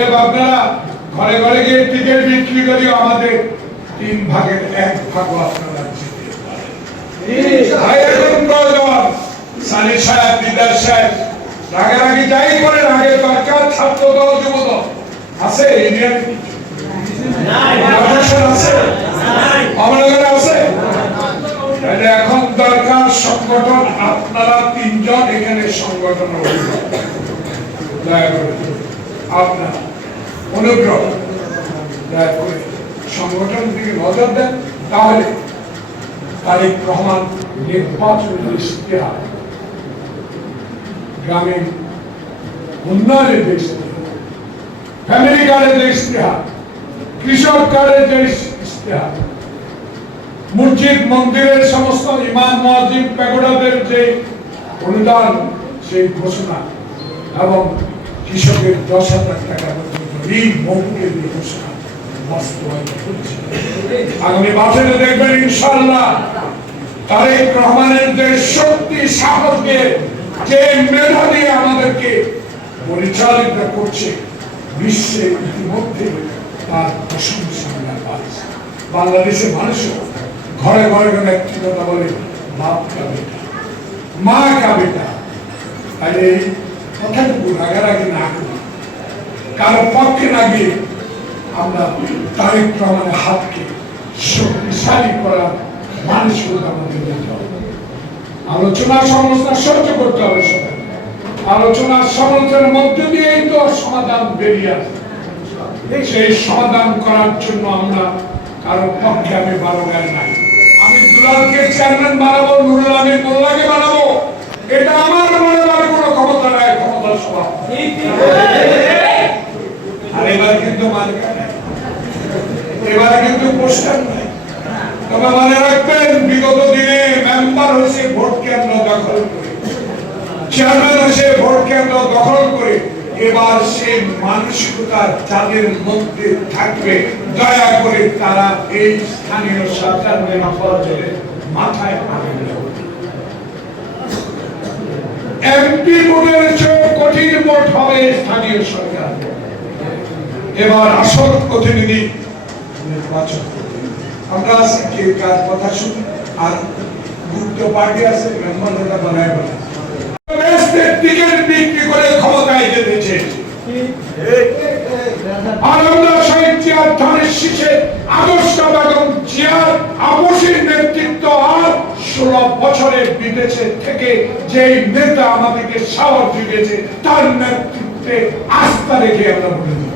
অতএব আপনারা ঘরে ঘরে গিয়ে টিকিট বিক্রি করে আমাদের 3 ভাগের 1 ভাগ আপনারা জিতে পারেন। এখন প্রয়োজন সানি সাহেব, দিদার সাহেব, রাগারাগি যাই করেন, আগে দরকার ছাত্র দল, যুব দল আছে, ইন্ডিয়ান এখন দরকার সংগঠন। আপনারা 3 জন এখানে সংগঠন, আপনার অনুগ্রহ দয়া করে সংগঠন থেকে নজর দেন, তাহলে তারেক রহমান নির্বাচনের ইশতেহার, গ্রামীণ উন্নয়নের যে ইশতেহার, ফ্যামিলি কার্ডের যে ইশতেহার, কৃষক কার্ডের যে ইশতেহার, মসজিদ মন্দিরের সমস্ত ইমাম মুয়াজ্জিন প্যাগোডাদের যে অনুদান, সেই ঘোষণা, এবং কৃষকের 10,000 টাকা পর্যন্ত ঋণ মৌকুফের যে ঘোষণা বাস্তবায়ন করছে। আগামী বছরে দেখবেন ইনশাআল্লাহ তারেক রহমানের যে শক্তি, সাহসকে, যে মেধা দিয়ে আমাদেরকে পরিচালিত করছে, বিশ্বে ইতিমধ্যে তার প্রশংসা পাচ্ছে। বাংলাদেশের মানুষও ঘরে ঘরে একটি কথা বলে, বাপ কা বেটা, মা কা বেটা। তাহলে এই কথাটুকু রাগারাগি না করি, কারো পক্ষে না গিয়ে আমরা তারেক রহমানের হাতকে শক্তিশালী করার মানুষগুলো আমাদের যেতে হবে। আলোচনা সমালোচনা সহ্য করতে হবে সবাই। আলোচনা সমালোচনার মধ্যে দিয়েই তো সমাধান বেরিয়ে আসে। সেই সমাধান করার জন্য আমরা কারো পক্ষে আমি বারবার নাই। আমি দুলালকে চেয়ারম্যান বানাবো, নুরুল আমিন মোল্লাকে বানাবো, এটা আমার বলার কোনো ক্ষমতা নাই, ক্ষমতা সভা। আর এবার কিন্তু মালিকা নাই, এবার কিন্তু পোস্টার নাই। তবে মনে রাখবেন, বিগত দিনে মেম্বার হয়েছে ভোট কেন্দ্র দখল করে, চেয়ারম্যান হয়েছে ভোট কেন্দ্র দখল করে। এবার সে মানসিকতা যাদের মধ্যে থাকবে, দয়া করে তারা এই স্থানীয় সরকারের মাথায় আনবে। এমপি ভোটের চেয়ে কঠিন ভোট হবে স্থানীয় সরকার। এবার আসল প্রতিনিধি নির্বাচন আমরা আছি, কে কার কথা শুনি, আর গুপ্ত পার্টি আছে, মেম্বার ওটা বানায় বানায় টিকিট বিক্রি করে ক্ষমতায় যেতেছে। আনন্দ শহীদ জিয়ার ধানের শীষে আদর্শ বেগম জিয়ার আপসের নেতৃত্ব আর 16 বছরের বিদেশে থেকে যে নেতা আমাদেরকে সাহস দিয়েছে, তার নেতৃত্বে আস্থা রেখে আমরা বলে দিই।